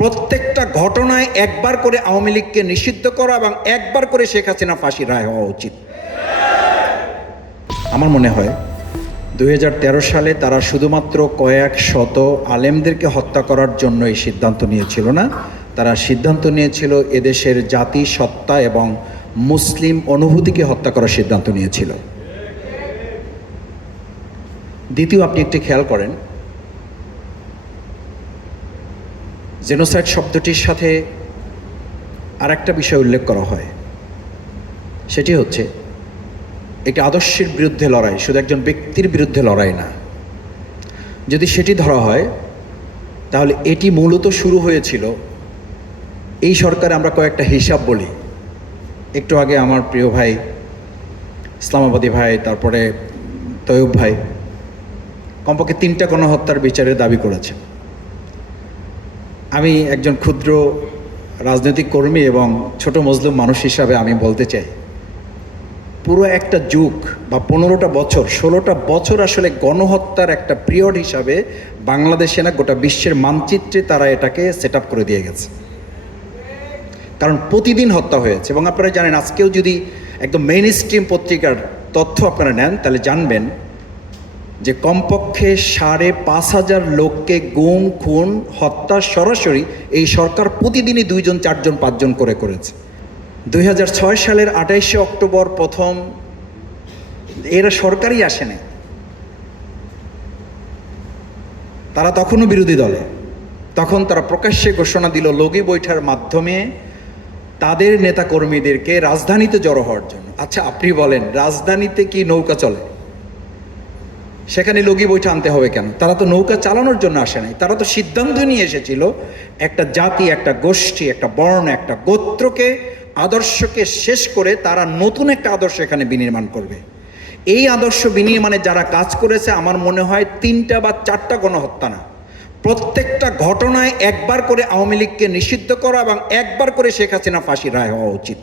প্রত্যেকটা ঘটনায় একবার করে আওয়ামী লীগকে নিষিদ্ধ করা এবং একবার করে শেখ হাসিনা ফাঁসির রায় হওয়া উচিত। আমার মনে হয় 2013 সালে তারা শুধুমাত্র কয়েক শত আলেমদেরকে হত্যা করার জন্য এই সিদ্ধান্ত নিয়েছিল না, তারা সিদ্ধান্ত নিয়েছিল এদেশের জাতি সত্তা এবং মুসলিম অনুভূতিকে হত্যা করার সিদ্ধান্ত নিয়েছিল। দ্বিতীয়, আপনি একটি খেয়াল করেন, জেনোসাইড শব্দটির সাথে আর একটা বিষয় উল্লেখ করা হয়, সেটি হচ্ছে একটি আদর্শের বিরুদ্ধে লড়াই, শুধু একজন ব্যক্তির বিরুদ্ধে লড়াই না। যদি সেটি ধরা হয় তাহলে এটি মূলত শুরু হয়েছিল এই সরকারে। আমরা কয়েকটা হিসাব বলি। একটু আগে আমার প্রিয় ভাই ইসলামাবাদী ভাই, তারপরে তৈয়ব ভাই কমপক্ষে 3টা গণহত্যার বিচারের দাবি করেছেন। আমি একজন ক্ষুদ্র রাজনৈতিক কর্মী এবং ছোট মজলুম মানুষ হিসাবে আমি বলতে চাই, পুরো একটা যুগ বা 15টা বছর 16টা বছর আসলে গণহত্যার একটা পিরিয়ড হিসাবে বাংলাদেশে না গোটা বিশ্বের মানচিত্রে তারা এটাকে সেট আপ করে দিয়ে গেছে। কারণ প্রতিদিন হত্যা হয়েছে। এবং আপনারা জানেন, আজকেও যদি একদম মেইন স্ট্রিম পত্রিকার তথ্য আপনারা নেন তাহলে জানবেন যে কমপক্ষে 5,500 লোককে গুম, খুন, হত্যা সরাসরি এই সরকার প্রতিদিনই 2জন, 4জন, 5জন করে করেছে। 2006 সালের 28শে অক্টোবর প্রথম, এরা সরকারই আসেনি, তারা তখনও বিরোধী দলে। তখন তারা প্রকাশ্যে ঘোষণা দিল লগি বৈঠার মাধ্যমে তাদের নেতাকর্মীদেরকে রাজধানীতে জড়ো হওয়ার জন্য। আচ্ছা, আপনি বলেন, রাজধানীতে কি নৌকা চলে? সেখানে লগি বৈঠা আনতে হবে কেন? তারা তো নৌকা চালানোর জন্য আসে নাই, তারা তো সিদ্ধান্ত নিয়ে এসেছিল একটা জাতি, একটা গোষ্ঠী, একটা বর্ণ, একটা গোত্রকে, আদর্শকে শেষ করে তারা নতুন একটা আদর্শ এখানে বিনির্মাণ করবে। এই আদর্শ বিনির্মাণে যারা কাজ করেছে, আমার মনে হয় 3টা বা 4টা গণহত্যা না, প্রত্যেকটা ঘটনায় একবার করে আওয়ামী লীগকে নিষিদ্ধ করা এবং একবার করে শেখ হাসিনা ফাঁসির রায় হওয়া উচিত।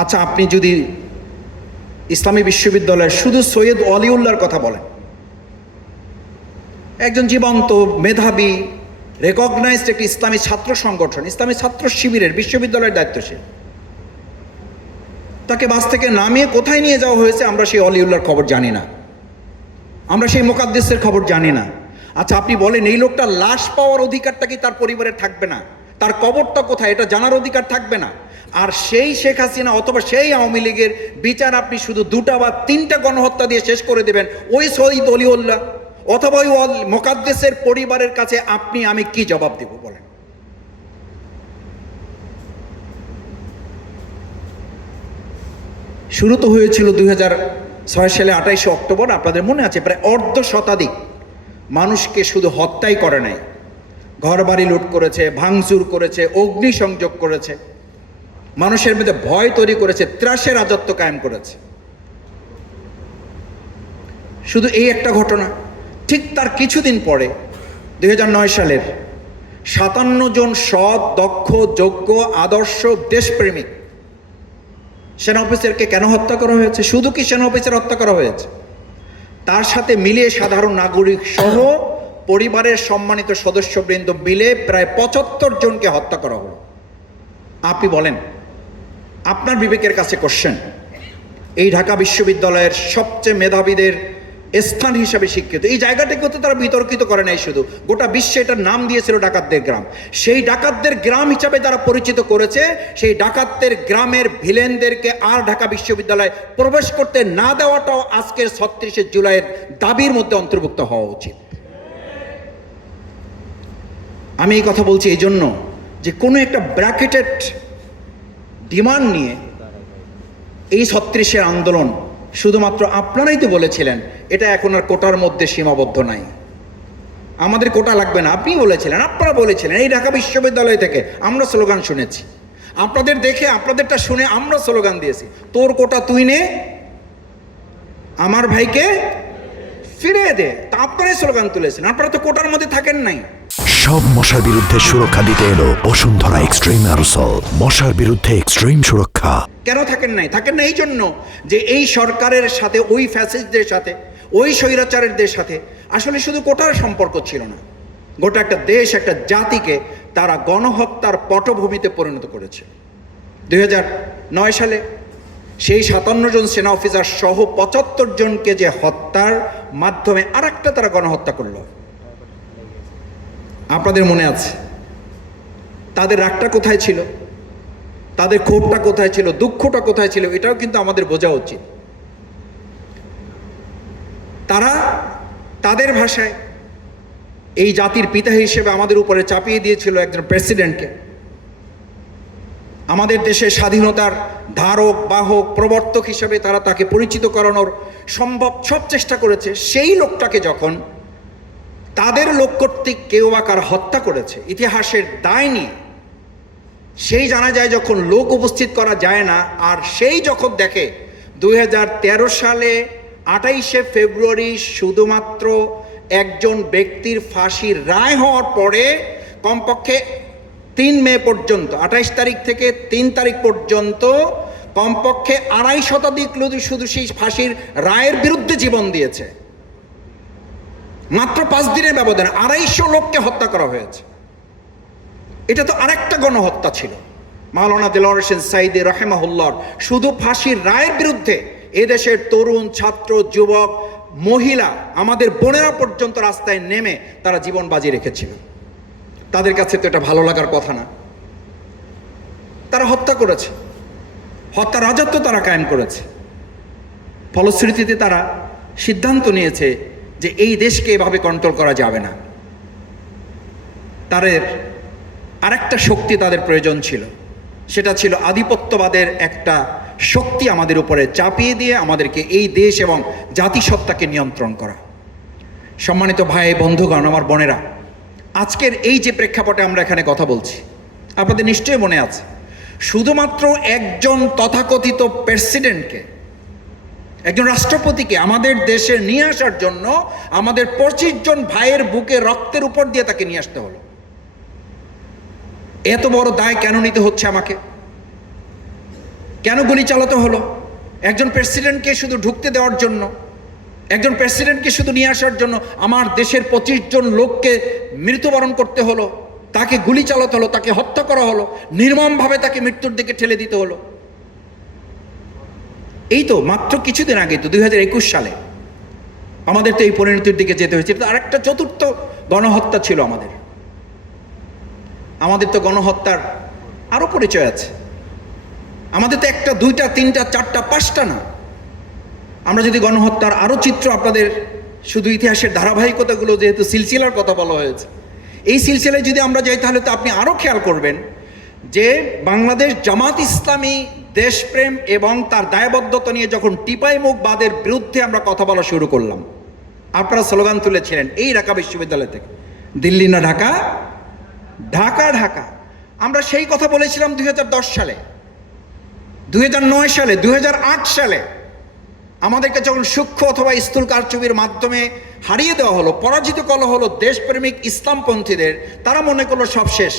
আচ্ছা, আপনি যদি ইসলামী বিশ্ববিদ্যালয়ের শুধু সৈয়দ ওয়ালিউল্লাহর কথা বলেন, একজন জীবন্ত মেধাবী রেকগনাইজড একটি ইসলামী ছাত্র সংগঠন, ইসলামী ছাত্র শিবিরের বিশ্ববিদ্যালয়ের দায়িত্বশীল, তাকে বাস থেকে নামিয়ে কোথায় নিয়ে যাওয়া হয়েছে আমরা সেই ওয়ালিউল্লাহর খবর জানি না, আমরা সেই মুকাদ্দেসের খবর জানি না। আচ্ছা, আপনি বলেন, এই লোকটা লাশ পাওয়ার অধিকারটা কি তার পরিবারের থাকবে না? তার কবরটা কোথায় এটা জানার অধিকার থাকবে না? আর সেই শেখ হাসিনা অথবা সেই আওয়ামী লীগের বিচার আপনি শুধু 2টা বা 3টা গণহত্যা দিয়ে শেষ করে দেবেন, ওই শহীদ ওয়ালিউল্লাহ অথবা ওই মুকাদ্দেসের পরিবারের কাছে আপনি আমি কি জবাব দেব বলেন? শুরু তো হয়েছিল 2006 সালে 28শে অক্টোবর। আপনাদের মনে আছে, প্রায় অর্ধ শতাধিক মানুষকে শুধু হত্যাই করে নাই, ঘর বাড়ি লুট করেছে, ভাঙচুর করেছে, অগ্নিসংযোগ করেছে, মানুষের মধ্যে ভয় তৈরি করেছে, ত্রাসের রাজত্ব কায়েম করেছে। শুধু এই একটা ঘটনা। ঠিক তার কিছুদিন পরে 2009 সালের 57 জন সৎ, দক্ষ, যোগ্য, আদর্শ, দেশপ্রেমিক সেনা অফিসারকে কেন হত্যা করা হয়েছে? শুধু কি সেনা অফিসার হত্যা করা হয়েছে? তার সাথে মিলিয়ে সাধারণ নাগরিক সহ পরিবারের সম্মানিত সদস্যবৃন্দ মিলে প্রায় 75 জনকে হত্যা করা হলো। আপনি বলেন, আপনার বিবেকের কাছে কোশ্চেন, এই ঢাকা বিশ্ববিদ্যালয়ের সবচেয়ে মেধাবীদের স্থান হিসাবে শিক্ষিত এই জায়গাটাকে তো তারা বিতর্কিত করে নাই, শুধু গোটা বিশ্বে এটার নাম দিয়েছিল ডাকাতদের গ্রাম। সেই ডাকাতদের গ্রাম হিসাবে তারা পরিচিত করেছে, সেই ডাকাতদের গ্রামের ভিলেনদেরকে আর ঢাকা বিশ্ববিদ্যালয়ে প্রবেশ করতে না দেওয়াটাও আজকের 36শে জুলাইয়ের দাবির মধ্যে অন্তর্ভুক্ত হওয়া উচিত। আমি এই কথা বলছি এই জন্য যে কোনো একটা ব্র্যাকেটেড ডিমান্ড নিয়ে এই 36-এর আন্দোলন শুধুমাত্র আপনারাই তো বলেছিলেন এটা এখন আর কোটার মধ্যে সীমাবদ্ধ নাই, আমাদের কোটা লাগবে না, আপনি বলেছিলেন, আপনারা বলেছিলেন। এই ঢাকা বিশ্ববিদ্যালয় থেকে আমরা স্লোগান শুনেছি, আপনাদের দেখে আপনাদেরটা শুনে আমরা স্লোগান দিয়েছি, তোর কোটা তুই নে, আমার ভাইকে ফিরিয়ে দে। তা আপনারাই স্লোগান তুলেছেন, আপনারা তো কোটার মধ্যে থাকেন নাই। সব মশার বিরুদ্ধে সুরক্ষা দিতে এলো বসুন্ধরা এক্সট্রিম অ্যারোসল, মশার বিরুদ্ধে এক্সট্রিম সুরক্ষা। কেন থাকেন নাই? থাকেন না এই জন্য যে এই সরকারের সাথে, ওই ফ্যাসিস্টদের সাথে, ওই স্বৈরাচারীদের সাথে আসলে শুধু কোটার সম্পর্ক ছিল না, গোটা একটা দেশ, একটা জাতিকে তারা গণহত্যার পটভূমিতে পরিণত করেছে। 2009 সালে সেই 57 জন সেনা অফিসার সহ 75 জনকে যে হত্যার মাধ্যমে আরেকটা তারা গণহত্যা করলো। আপনাদের মনে আছে তাদের রাগটা কোথায় ছিল, তাদের ক্ষোভটা কোথায় ছিল, দুঃখটা কোথায় ছিল, এটাও কিন্তু আমাদের বোঝা উচিত। তারা তাদের ভাষায় এই জাতির পিতা হিসেবে আমাদের উপরে চাপিয়ে দিয়েছিল একজন প্রেসিডেন্টকে। আমাদের দেশের স্বাধীনতার ধারক বাহক প্রবর্তক হিসেবে তারা তাকে পরিচিত করানোর সম্ভব সব চেষ্টা করেছে। সেই লোকটাকে যখন তাদের লোক কর্তৃক কেউ বা কার হত্যা করেছে ইতিহাসের দায় নিয়ে, সেই জানা যায় যখন লোক উপস্থিত করা যায় না, আর সেই যখন দেখে 2013 সালে 28শে ফেব্রুয়ারি শুধুমাত্র একজন ব্যক্তির ফাঁসির রায় হওয়ার পরে কমপক্ষে 3 মে পর্যন্ত, 28 তারিখ থেকে 3 তারিখ পর্যন্ত কমপক্ষে 2.5 শতাধিক লোক শুধু সেই ফাঁসির রায়ের বিরুদ্ধে জীবন দিয়েছে। মাত্র 5 দিনের ব্যবধানে 250 লোককে হত্যা করা হয়েছে। এটা তো আরেকটা গণহত্যা ছিল। মাওলানা দেলোয়ার হোসেন সাঈদী রাহিমাহুল্লাহর শুধু ফাঁসির রায়ের বিরুদ্ধে এদেশের তরুণ, ছাত্র, যুবক, মহিলা, আমাদের বোনেরা পর্যন্ত রাস্তায় নেমে তারা জীবন বাজি রেখেছিল। তাদের কাছে তো এটা ভালো লাগার কথা না। তারা হত্যা করেছে, হত্যা রাজত্ব তারা কায়েম করেছে। ফলশ্রুতিতে তারা সিদ্ধান্ত নিয়েছে যে এই দেশকে এভাবে কন্ট্রোল করা যাবে না। তাদের আরেকটা শক্তি তাদের প্রয়োজন ছিল, সেটা ছিল আধিপত্যবাদের একটা শক্তি আমাদের উপরে চাপিয়ে দিয়ে আমাদেরকে এই দেশ এবং জাতিসত্তাকে নিয়ন্ত্রণ করা। সম্মানিত ভাই, বন্ধুগণ, আমার বোনেরা, আজকের এই যে প্রেক্ষাপটে আমরা এখানে কথা বলছি, আপনাদের নিশ্চয়ই মনে আছে শুধুমাত্র একজন তথাকথিত প্রেসিডেন্টকে, একজন রাষ্ট্রপতিকে আমাদের দেশে নিয়ে আসার জন্য আমাদের 25 জন ভাইয়ের বুকে রক্তের উপর দিয়ে তাকে নিয়ে আসতে হলো। এত বড় দায় কেন নিতে হচ্ছে আমাকে? কেন গুলি চালাতে হলো? একজন প্রেসিডেন্টকে শুধু ঢুকতে দেওয়ার জন্য, একজন প্রেসিডেন্টকে শুধু নিয়ে আসার জন্য আমার দেশের 25 জন লোককে মৃত্যুবরণ করতে হলো, তাকে গুলি চালাতে হলো, তাকে হত্যা করা হলো, নির্মমভাবে তাকে মৃত্যুর দিকে ঠেলে দিতে হলো। এই তো মাত্র কিছুদিন আগে তো 2021 সালে আমাদের তো এই পরিণতির দিকে যেতে হয়েছে। আরেকটা চতুর্থ গণহত্যা ছিল আমাদের। আমাদের তো গণহত্যার আরও পরিচয় আছে। আমাদের তো 1টা 2টা 3টা 4টা 5টা না। আমরা যদি গণহত্যার আরও চিত্র আপনাদের, শুধু ইতিহাসের ধারাবাহিকতাগুলো যেহেতু সিলসিলার কথা বলা হয়েছে, এই সিলসিলায় যদি আমরা যাই তাহলে তো আপনি আরও খেয়াল করবেন যে বাংলাদেশ জামাত ইসলামী দেশপ্রেম এবং তার দায়বদ্ধতা নিয়ে যখন টিপাইমুখবাদের বিরুদ্ধে আমরা কথা বলা শুরু করলাম, আপনারা স্লোগান তুলেছিলেন এই ঢাকা বিশ্ববিদ্যালয় থেকে, দিল্লি না ঢাকা, ঢাকা ঢাকা। আমরা সেই কথা বলেছিলাম 2010 সালে, 2009 সালে, 2008 সালে। আমাদেরকে যখন সূক্ষ্ম অথবা স্থূল কারচুপির মাধ্যমে হারিয়ে দেওয়া হলো, পরাজিত করা হলো দেশপ্রেমিক ইসলামপন্থীদের, তারা মনে করলো সব শেষ।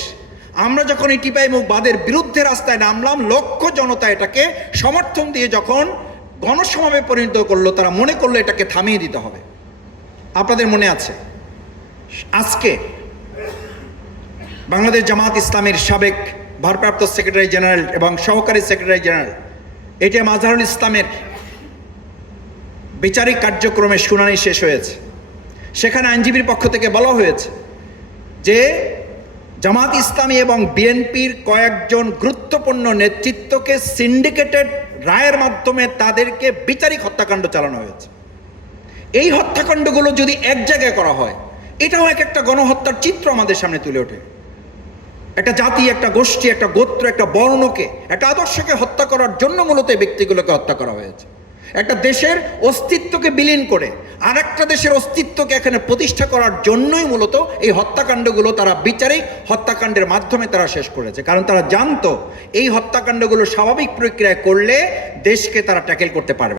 আমরা যখন এই টিপাইমুখবাদের বিরুদ্ধে রাস্তায় নামলাম, লক্ষ জনতা এটাকে সমর্থন দিয়ে যখন গণসমাবেশে পরিণত করলো, তারা মনে করলো এটাকে থামিয়ে দিতে হবে। আপনাদের মনে আছে আজকে বাংলাদেশ জামাত ইসলামের সাবেক ভারপ্রাপ্ত সেক্রেটারি জেনারেল এবং সহকারী সেক্রেটারি জেনারেল এটিএম আজহারুল ইসলামের বিচারিক কার্যক্রমের শুনানি শেষ হয়েছে। সেখানে আইনজীবীর পক্ষ থেকে বলা হয়েছে যে জামাত ইসলামী এবং বিএনপির কয়েকজন গুরুত্বপূর্ণ নেতৃত্বকে সিন্ডিকেটেড রায়ের মাধ্যমে তাদেরকে বিচারিক হত্যাকাণ্ড চালানো হয়েছে। এই হত্যাকাণ্ডগুলো যদি এক জায়গায় করা হয়, এটাও একটা গণহত্যার চিত্র আমাদের সামনে তুলে ওঠে। একটা জাতি, একটা গোষ্ঠী, একটা গোত্র, একটা বর্ণকে, একটা আদর্শকে হত্যা করার জন্য মূলত এই ব্যক্তিগুলোকে হত্যা করা হয়েছে। একটা দেশের অস্তিত্বকে বিলীন করে আরেকটা দেশের অস্তিত্বকে এখানে প্রতিষ্ঠা করার জন্যই মূলত এই হত্যাকাণ্ডগুলো তারা বিচারিক হত্যাকাণ্ডের মাধ্যমে তারা শেষ করেছে। কারণ তারা জানতো এই হত্যাকাণ্ডগুলো স্বাভাবিক প্রক্রিয়ায় করলে দেশকে তারা ট্যাকেল করতে পারবে।